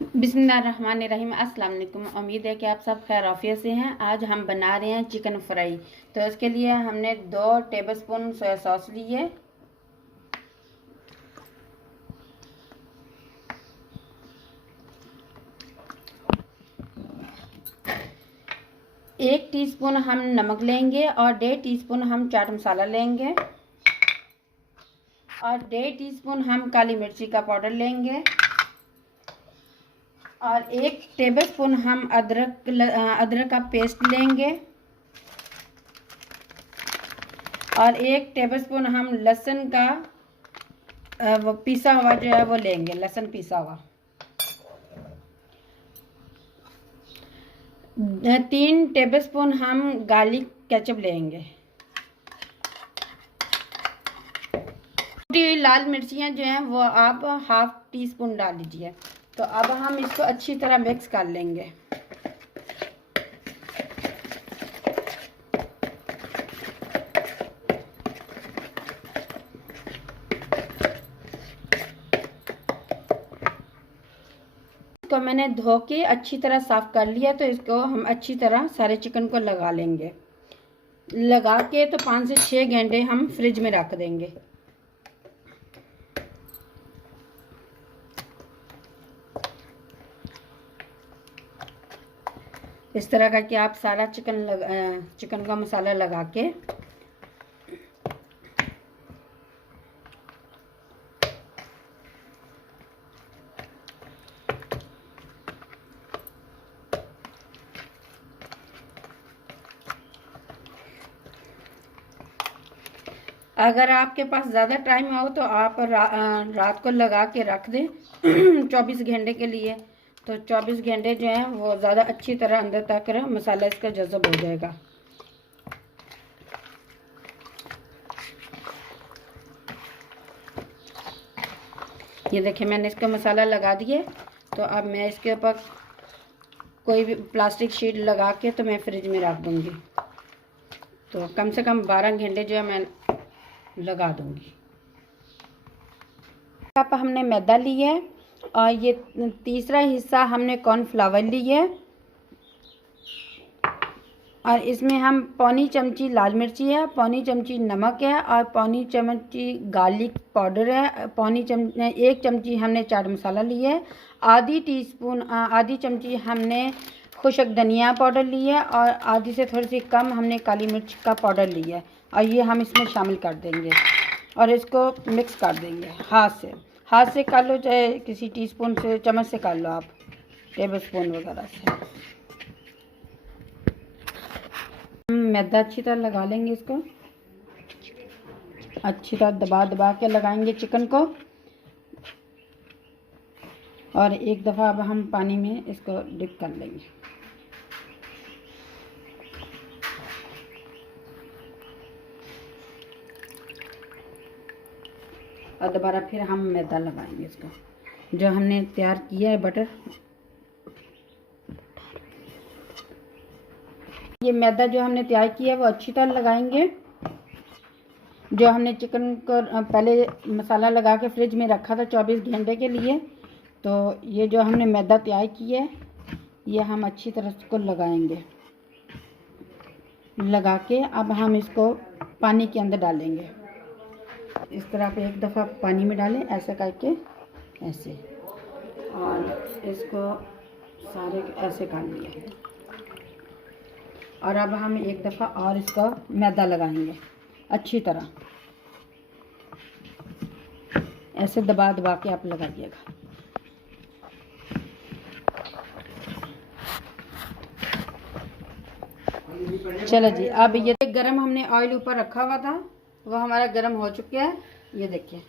बिस्मिल्लाहिर्रहमानिर्रहीम। अस्सलाम वालेकुम। उम्मीद है कि आप सब खैर आफियत से हैं। आज हम बना रहे हैं चिकन फ्राई। तो इसके लिए हमने 2 टेबलस्पून सोया सॉस ली है, 1 टीस्पून हम नमक लेंगे और 1.5 टीस्पून हम चाट मसाला लेंगे और 1.5 टीस्पून हम काली मिर्ची का पाउडर लेंगे और 1 टेबलस्पून हम अदरक का पेस्ट लेंगे और 1 टेबलस्पून हम लहसुन का वो पिसा हुआ जो है वो लेंगे, लहसुन पिसा हुआ। 3 टेबलस्पून हम गार्लिक केचप लेंगे। छोटी लाल मिर्चियाँ जो हैं वो आप 1/2 टीस्पून डाल लीजिए। तो अब हम इसको अच्छी तरह मिक्स कर लेंगे। इसको मैंने धो के अच्छी तरह साफ़ कर लिया। तो इसको हम अच्छी तरह सारे चिकन को लगा लेंगे। लगा के तो 5 से 6 घंटे हम फ्रिज में रख देंगे। इस तरह का कि आप सारा चिकन का मसाला लगा के अगर आपके पास ज़्यादा टाइम हो तो आप रात को लगा के रख दें 24 घंटे के लिए। तो 24 घंटे जो है वो ज़्यादा अच्छी तरह अंदर तक मसाला इसका जज़ब हो जाएगा। ये देखिए मैंने इसका मसाला लगा दिए। तो अब मैं इसके ऊपर कोई भी प्लास्टिक शीट लगा के तो मैं फ्रिज में रख दूँगी। तो कम से कम 12 घंटे जो है मैं लगा दूँगी। कप हमने मैदा लिया है और ये तीसरा हिस्सा हमने कॉर्नफ्लावर ली है और इसमें हम पौनी चमची लाल मिर्ची है, पौनी चमची नमक है और पौनी चमची गार्लिक पाउडर है, 1 चमची हमने चाट मसाला लिया है, आधी चमची हमने खुशक धनिया पाउडर ली है और आधी से थोड़ी सी कम हमने काली मिर्च का पाउडर लिया है और ये हम इसमें शामिल कर देंगे और इसको मिक्स कर देंगे हाथ से कर लो, चाहे किसी टीस्पून से चम्मच से कर लो आप, टेबल स्पून वगैरह से। हम मैदा अच्छी तरह लगा लेंगे। इसको अच्छी तरह दबा के लगाएंगे चिकन को और एक दफ़ा अब हम पानी में इसको डिप कर लेंगे। और दोबारा फिर हम मैदा लगाएंगे इसको जो हमने तैयार किया है बटर। ये मैदा जो हमने तैयार किया है वो अच्छी तरह लगाएंगे। जो हमने चिकन को पहले मसाला लगा के फ्रिज में रखा था 24 घंटे के लिए, तो ये जो हमने मैदा तैयार किया है ये हम अच्छी तरह इसको लगाएंगे। लगा के अब हम इसको पानी के अंदर डालेंगे। इस तरह पे एक दफ़ा पानी में डालें ऐसे करके, ऐसे, और इसको सारे ऐसे कर लिया। और अब हम एक दफ़ा और इसका मैदा लगाएंगे अच्छी तरह, ऐसे दबा के आप लगाइएगा। चलो जी, अब ये गरम हमने ऑयल ऊपर रखा हुआ था वो हमारा गरम हो चुका है। ये देखिए,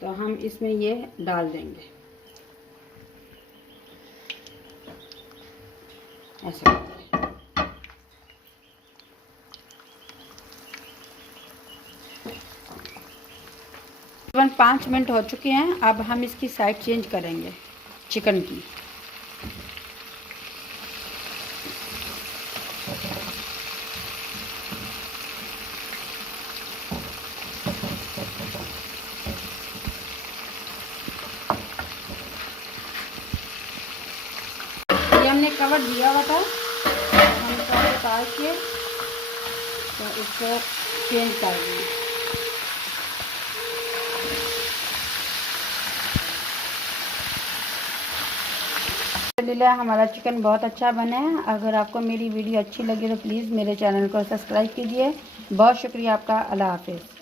तो हम इसमें ये डाल देंगे ऐसे। 5 मिनट हो चुके हैं। अब हम इसकी साइड चेंज करेंगे चिकन की। कवर दिया हुआ था, हम इसको उतार के तो इसको चेंज कर दें। अल्हम्दुलिल्लाह हमारा चिकन बहुत अच्छा बना है। अगर आपको मेरी वीडियो अच्छी लगी तो प्लीज़ मेरे चैनल को सब्सक्राइब कीजिए। बहुत शुक्रिया आपका। अल्लाह हाफ़िज़।